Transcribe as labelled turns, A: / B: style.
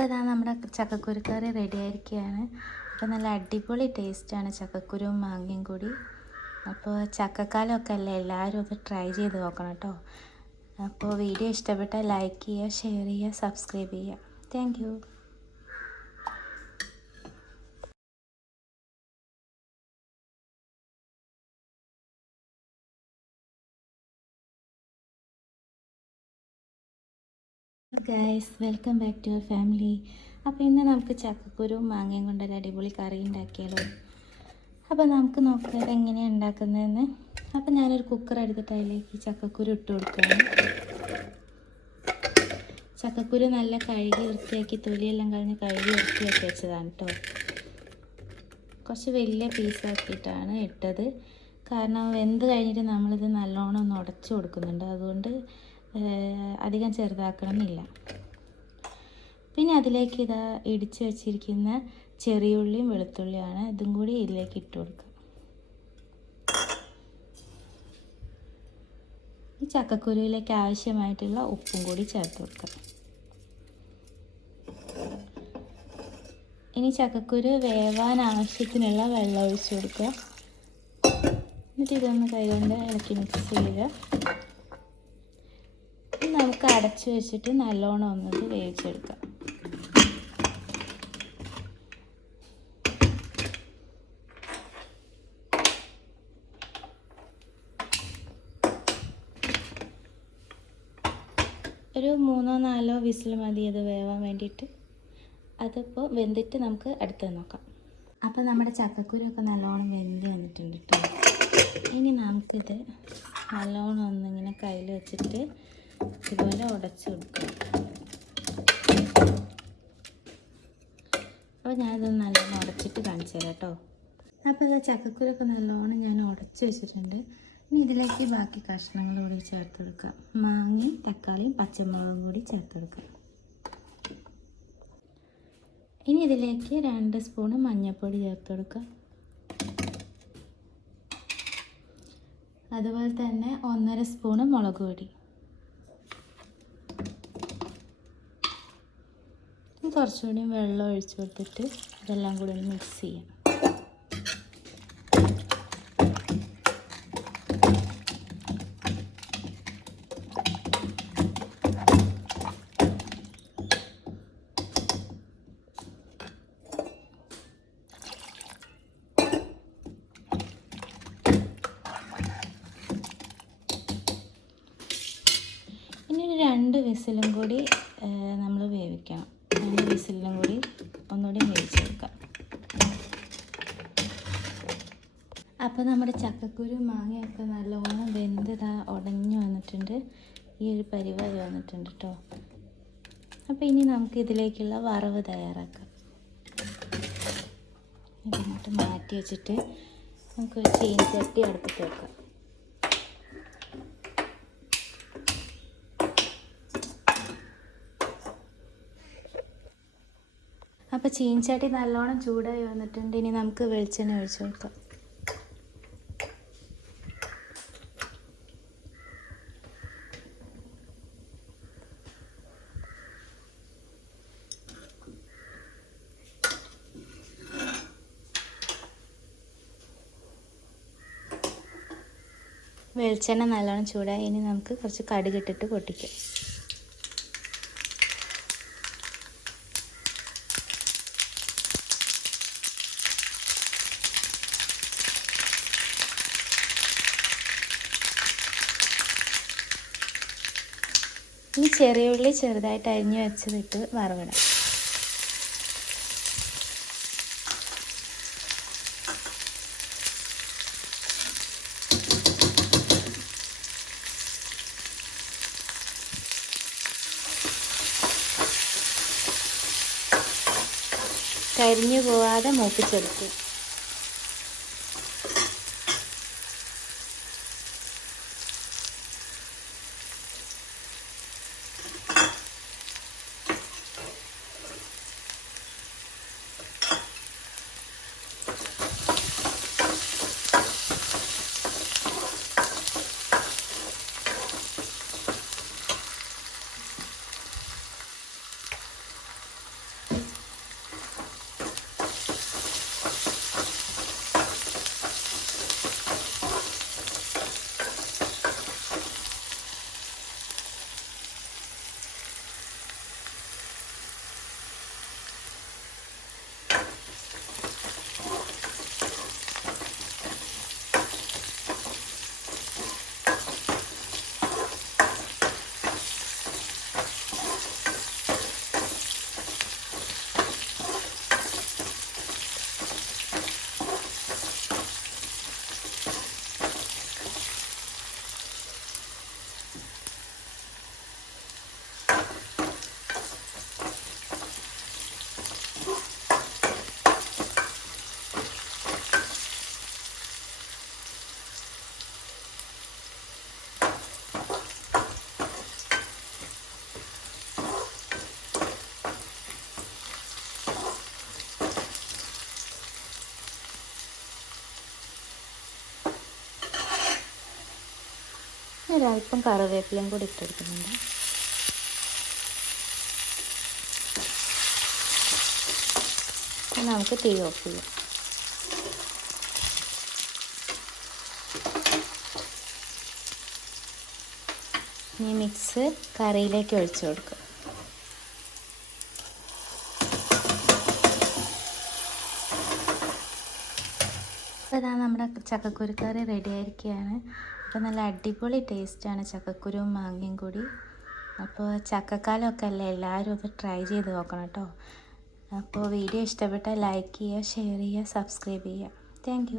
A: അപ്പോൾ ഇതാ നമ്മുടെ ചക്കക്കുരുക്കറി റെഡി ആയിരിക്കുകയാണ് അപ്പോൾ നല്ല അടിപൊളി ടേസ്റ്റാണ് ചക്കക്കുരുവും മാങ്ങയും കൂടി. അപ്പോൾ ചക്കക്കാലമൊക്കെ അല്ലേ എല്ലാവരും ഒന്ന് ട്രൈ ചെയ്ത് നോക്കണം കേട്ടോ അപ്പോൾ വീഡിയോ ഇഷ്ടപ്പെട്ടാൽ ലൈക്ക് ചെയ്യുക ഷെയർ ചെയ്യുക സബ്സ്ക്രൈബ് ചെയ്യുക. Thank guys welcome back to our family അപ്പോൾ ഇന്ന് നമുക്ക് ചക്കക്കുരുവും മാങ്ങയും കൊണ്ടൊരു അടിപൊളി കറി ഉണ്ടാക്കിയാലോ? അപ്പോൾ നമുക്ക് നോക്കാം എങ്ങനെയാണ് ഉണ്ടാക്കുന്നതെന്ന്. അപ്പോൾ ഞാനൊരു കുക്കർ എടുത്തിട്ട് അതിലേക്ക് ചക്കക്കുരു ഇട്ട് കൊടുക്കുകയാണ്. ചക്കക്കുരു നല്ല കഴുകി വൃത്തിയാക്കി തൊലിയെല്ലാം കഴിഞ്ഞ് കഴുകി വൃത്തിയാക്കി വെച്ചതാണ് കേട്ടോ കുറച്ച് വലിയ പീസാക്കിയിട്ടാണ് ഇട്ടത്. കാരണം വെന്ത് കഴിഞ്ഞിട്ട് നമ്മളിത് നല്ലോണം ഒന്ന് ഉടച്ചു കൊടുക്കുന്നുണ്ട്. അതുകൊണ്ട് അധികം ചെറുതാക്കണമെന്നില്ല. പിന്നെ അതിലേക്ക് ഇതാ ഇടിച്ച് വെച്ചിരിക്കുന്ന ചെറിയുള്ളിയും വെളുത്തുള്ളിയാണ് ഇതും കൂടി ഇതിലേക്ക് ഇട്ട് കൊടുക്കുക. ഈ ചക്കക്കുരുവിലേക്ക് ആവശ്യമായിട്ടുള്ള ഉപ്പും കൂടി ചേർത്ത് കൊടുക്കുക. ഇനി ചക്കക്കുരു വേവാൻ ആവശ്യത്തിനുള്ള വെള്ളം ഒഴിച്ചു കൊടുക്കുക. എന്നിട്ട് ഇതൊന്ന് കൈകൊണ്ട് ഇളക്കി മിക്സ് ചെയ്യുക. നമുക്ക് അടച്ചു വെച്ചിട്ട് നല്ലോണം ഒന്നത് വേവിച്ചെടുക്കാം. ഒരു മൂന്നോ നാലോ വിസിൽ മതി അത് വേവാൻ വേണ്ടിയിട്ട്. അതിപ്പോൾ വെന്തിട്ട് നമുക്ക് അടുത്തത് നോക്കാം. അപ്പോൾ നമ്മുടെ ചക്കക്കുരൊക്കെ നല്ലോണം വെന്ത് വന്നിട്ടുണ്ട് ഇനി നമുക്കിത് നല്ലോണം ഒന്നിങ്ങനെ കയ്യിൽ വെച്ചിട്ട് ഇതുപോലെ ഉടച്ച് കൊടുക്കുക അപ്പോൾ ഞാനിത് നല്ലോണം ഉടച്ചിട്ട് കാണിച്ചു തരാം കേട്ടോ. അപ്പോൾ ഇത് ചക്കക്കുരൊക്കെ നല്ലോണം ഞാൻ ഉടച്ച് വെച്ചിട്ടുണ്ട്. ഇനി ഇതിലേക്ക് ബാക്കി കഷ്ണങ്ങൾ കൂടി ചേർത്ത് കൊടുക്കാം. മാങ്ങയും തക്കാളിയും പച്ചമുളകും കൂടി ചേർത്ത് കൊടുക്കാം. ഇനി ഇതിലേക്ക് രണ്ട് സ്പൂണ് മഞ്ഞൾപ്പൊടി ചേർത്ത് കൊടുക്കുക അതുപോലെ തന്നെ ഒന്നര സ്പൂണ് മുളക് പൊടി ഇനി കുറച്ചുകൂടി വെള്ളം ഒഴിച്ചു കൊടുത്തിട്ട് ഇതെല്ലാം കൂടി ഒന്ന് മിക്സ് ചെയ്യാം. രണ്ട് വിസിലും കൂടി നമ്മൾ വേവിക്കണം. രണ്ട് വിസിലും കൂടി ഒന്നുകൂടി വേവിച്ചെടുക്കാം. അപ്പോൾ നമ്മുടെ ചക്കക്കുരു മാങ്ങയൊക്കെ നല്ലോണം വെന്തതാ ഉടഞ്ഞു വന്നിട്ടുണ്ട്. ഈ ഒരു പരിപാടി വന്നിട്ടുണ്ട് കേട്ടോ അപ്പോൾ ഇനി നമുക്ക് ഇതിലേക്കുള്ള വറവ് തയ്യാറാക്കാം. ഇതിങ്ങോട്ട് മാറ്റി വെച്ചിട്ട് നമുക്കൊരു ചീനച്ചട്ടി അടുപ്പിച്ച് വെക്കാം. അപ്പോൾ ചീൻചട്ടി നല്ലോണം ചൂടായി വന്നിട്ടുണ്ട്. ഇനി നമുക്ക് വെളിച്ചെണ്ണ ഒഴിച്ചു നോക്കാം വെളിച്ചെണ്ണ നല്ലോണം ചൂടായി. ഇനി നമുക്ക് കുറച്ച് കടുകിട്ടിട്ട് പൊട്ടിക്കാം. ഈ ചെറിയ ഉള്ളി ചെറുതായിട്ട് അരിഞ്ഞു വെച്ചതിട്ട് വറവിടാം. കരിഞ്ഞു പോവാതെ മൂപ്പിച്ചെടുക്കും ഒരല്പം കറിവേപ്പിലയും കൂടി ഇട്ടെടുക്കുന്നുണ്ട്. നമുക്ക് തീ ഓഫ് ചെയ്യാം. ഇനി മിക്സ് കറിയിലേക്ക് ഒഴിച്ചു കൊടുക്കുക. അപ്പോൾ ഇതാ നമ്മുടെ ചക്കക്കുരുക്കറി റെഡി ആയിരിക്കുകയാണ്. അപ്പോൾ നല്ല അടിപൊളി ടേസ്റ്റാണ് ചക്കക്കുരുവും മാങ്ങയും കൂടി. അപ്പോൾ ചക്കക്കാലമൊക്കെ അല്ലേ എല്ലാവരും ഒന്ന് ട്രൈ ചെയ്ത് നോക്കണം കേട്ടോ അപ്പോൾ വീഡിയോ ഇഷ്ടപ്പെട്ടാൽ ലൈക്ക് ചെയ്യുക ഷെയർ ചെയ്യുക സബ്സ്ക്രൈബ് ചെയ്യുക. താങ്ക്